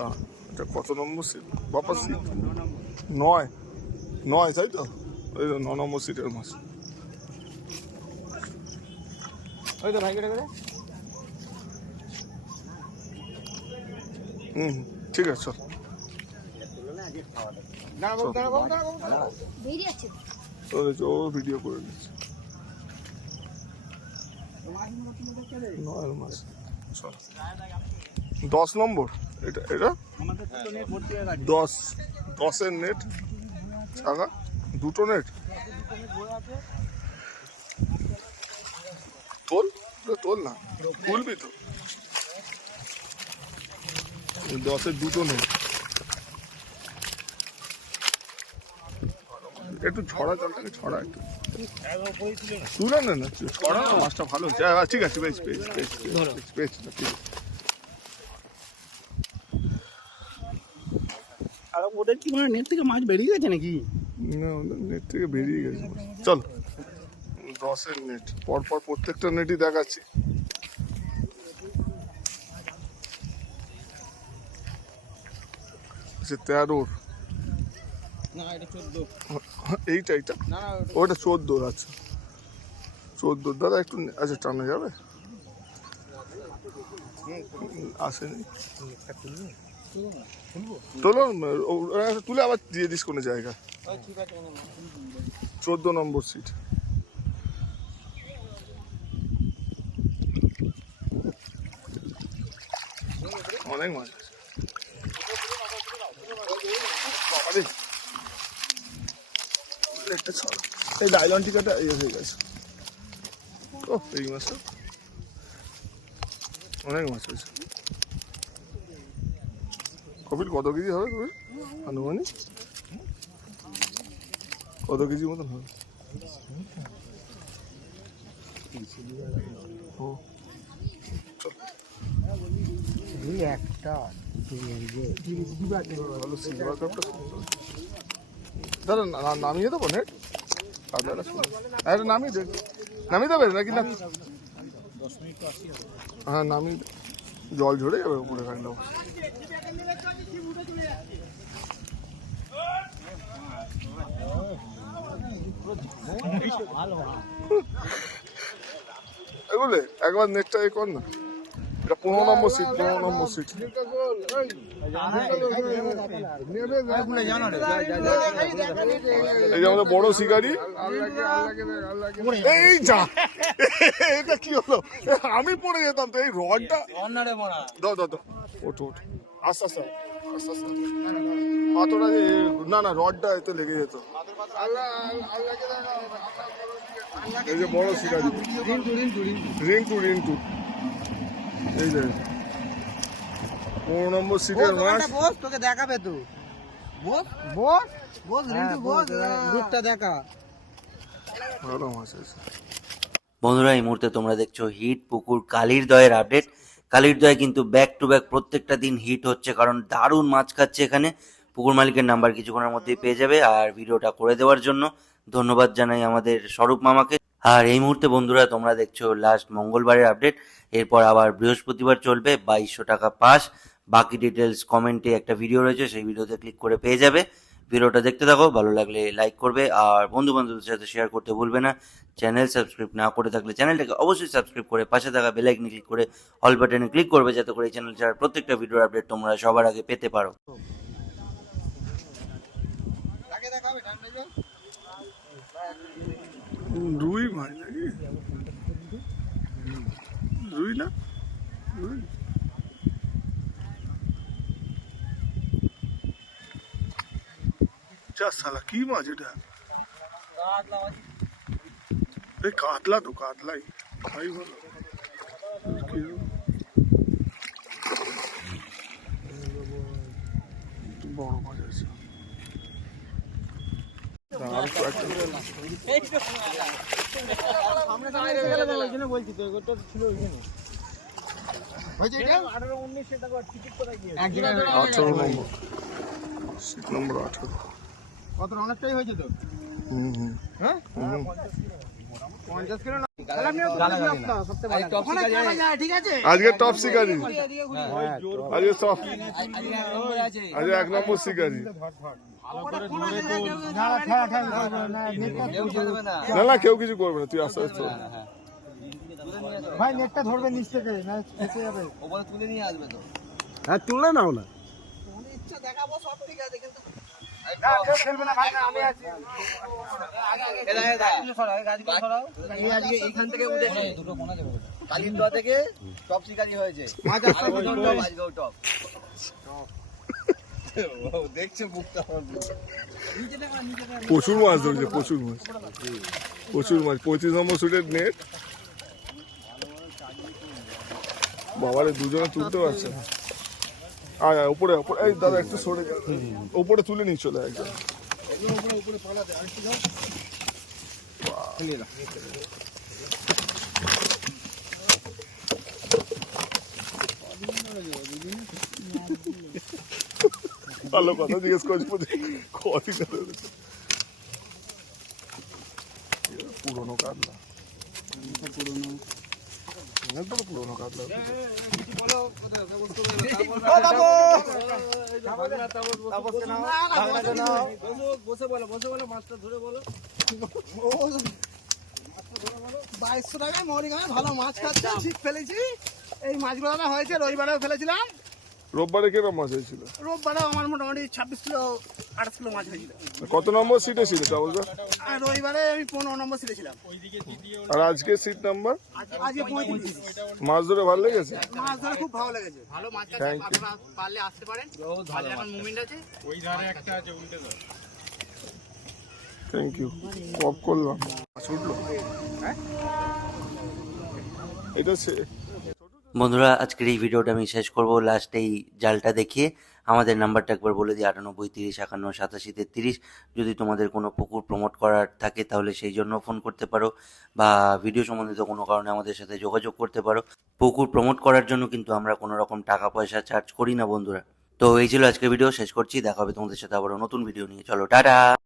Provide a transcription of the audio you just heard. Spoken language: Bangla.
দাঁড়া এটা কত নম্বর সিট বাপার সিট নয়। নয় তাই তো? ওই তো ন নম্বর সিটের মাছ। ওই তো ভাই কেটে করে হুম হুম, ঠিক আছে চল। ও ভিডিও করে দিচ্ছি নয় মাছ। চল। দশ নম্বর এটা এটা হয়ে দশ দশের নেট ছাগা দুটো নেট তোল তোল না তুলবি তো দশের দুটো নেট একটু ছড়া জলটাকে ছড়া একটু তুলে না না ছড়া মাছটা ভালো হচ্ছে হ্যাঁ, ঠিক আছে বেশ বেশ বেশ বেশ বেশ ঠিক আছে আর ওদের কি মানে নেট থেকে মাছ বেরিয়ে গেছে নাকি? না ওদের নেট থেকে বেরিয়ে গেছে চল। দশের নেট। পরপর প্রত্যেকটা নেটই দেখাচ্ছি। আচ্ছা তেরোর। না এটা এইটা এইটা? না না ওটা চোদ্দোর আচ্ছা। চোদ্দোর দাদা একটু আচ্ছা টানা যাবে? আসেনি। তোলো তুলে আবার দিয়ে দিস কোনো জায়গা। চোদ্দ নম্বর সিট অনেক মাছ একটা ছড়া। এই ডাইলন টিকাটা হয়ে গেছে। ও এই মাছটা। অনেক মাছ আছে। কপিল কত কেজি হবে কপিল? আনুমানিক? কত কেজি মতন হবে? দাদা নামিয়ে দেবো নেট আরে নামিয়ে দে। নামিয়ে দেবে নাকি না? হ্যাঁ নামিয়ে। জল ঝরে যাবে উপরে কাটলেও বলে, একবার নেটটা এ কর না। এটা পনেরো নম্বর সিট পনেরো নম্বর সিট এই যে আমাদের বড় শিকারি। এই যা। এটা কি হলো? আমি পড়ে যেতাম তো, এই রডটা। দাও দাও দাও। ওঠো ওঠো। আস্তে আস্তে আস্তে আস্তে না না, রডটা এতে লেগে যেত। এই যে বড় শিকারি। রিন্টু রিন্টু। এই যে। পনেরো নম্বর সিটের মাছ বস তোকে দেখাবে তো। বস? বস? বস রিন্টু বস গ্রুপটা দেখা। ভালো মাছ আছে। বন্ধুরা এই মুহূর্তে তোমরা দেখছ হিট পুকুর কালির দয়ের আপডেট কালির দয় কিন্তু ব্যাক টু ব্যাক প্রত্যেকটা দিন হিট হচ্ছে কারণ দারুণ মাছ খাচ্ছে এখানে। পুকুর মালিকের নাম্বার কিছুক্ষণের মধ্যেই পেয়ে যাবে আর ভিডিওটা করে দেওয়ার জন্য ধন্যবাদ জানাই আমাদের স্বরূপ মামাকে। আর এই মুহূর্তে বন্ধুরা তোমরা দেখছ লাস্ট মঙ্গলবারের আপডেট এরপর আবার বৃহস্পতিবার চলবে বাইশশো টাকা পাস। বাকি ডিটেলস কমেন্টে একটা ভিডিও রয়েছে, সেই ভিডিওতে ক্লিক করে পেয়ে যাবে। ভিডিওটা দেখতে থাকো, ভালো লাগলে লাইক করবে, আর বন্ধু বান্ধবদের সাথে শেয়ার করতে ভুলবে না। চ্যানেল সাবস্ক্রাইব না করে থাকলে চ্যানেলটাকে অবশ্যই সাবস্ক্রাইব করে পাশে থাকা বেল আইকনে ক্লিক করে অল বাটনে ক্লিক করবে, যাতে করে এই চ্যানেল ছাড়া প্রত্যেকটা ভিডিওর আপডেট তোমরা সবার আগে পেতে পারো। রুই মাছ নাকি? রুই না? রুই? যা সালা কি মাছ এটা এই কাতলা তো কাতলাই ভাই বলো কি বড় মাছ আছে আর কয়েকটা সামনে সামনে রেখে গেলে ওই জন্য বলছি তো এগুলো ছিল ওইখানে হয়েছে এটা আঠারো উনিশ টাকা টিকিট কোথায় গিয়ে আঠারো নম্বর সিট নম্বর আঠারো কত অনেকটাই হয়েছে তো? হুম হুম। হ্যাঁ? হুম পঞ্চাশ কিলো না? আজকে টপ শিকারি আজকে টপ আজকে এক নম্বর শিকারি না না কেউ কিছু করবে না। তুই আস্তে আস্তে ভাই নেটটা ধরবে নিচ থেকে না ফেসে যাবে। হ্যাঁ তুলে নাও না। এই আজকে প্রচুর মাছ ধরছে, প্রচুর মাছ। প্রচুর মাছ, পঁচিশ নম্বর শুটের নেট বাবারে, দুজনে তুলতে পারছে না। আয় আয়, উপরে এই দাদা, একটু সরে। উপরে তুলে নিয়ে চলে একদম। ভালো কথা জিজ্ঞেস করছি পুরোনো কাতলা বাইশশো টাকায় মরিগাঁয়ে ভালো মাছ খাচ্ছে। ঠিক ফেলেছি। এই মাছগুলো হয়েছে রবিবারেও ফেলেছিলাম। রোববারে কিরম মাছ হয়েছিল? রোববারেও আমার মোটামুটি ছাব্বিশ কিলো আঠাশ কিলো মাছ হয়েছিল। কত নম্বর সিটে ছিল চাবলদা? আর রবিবারে আমি পনেরো নম্বর ছিলেছিলাম আর আজকে সিট নাম্বার? আজকে পঁয়ত্রিশ। মাছ ধরে ভালো লেগেছে? মাছ ধরে খুব ভালো লেগেছে। ভালো মাছ থ্যাংক ইউ পারলে আসতে পারেন। ভালো এখন মুভমেন্ট আছে। থ্যাংক ইউ অফ করলাম। মাছ উঠল এটা সে বন্ধুরা, আজকের এই ভিডিওটা আমি শেষ করব। লাস্ট এই জালটা দেখিয়ে আমাদের নাম্বারটা একবার বলে দিই, আটানব্বই, তিরিশ, একান্ন, সাতাশি, তেত্রিশ। যদি তোমাদের কোনো পুকুর প্রমোট করার থাকে, তাহলে সেই জন্য ফোন করতে পারো বা ভিডিও সম্বন্ধিত কোনো কারণে আমাদের সাথে যোগাযোগ করতে পারো। পুকুর প্রমোট করার জন্য কিন্তু আমরা কোনো রকম টাকা পয়সা চার্জ করি না বন্ধুরা। তো এই ছিল আজকের ভিডিও শেষ করছি। দেখা হবে তোমাদের সাথে আবারও নতুন ভিডিও নিয়ে। চলো, টাটা!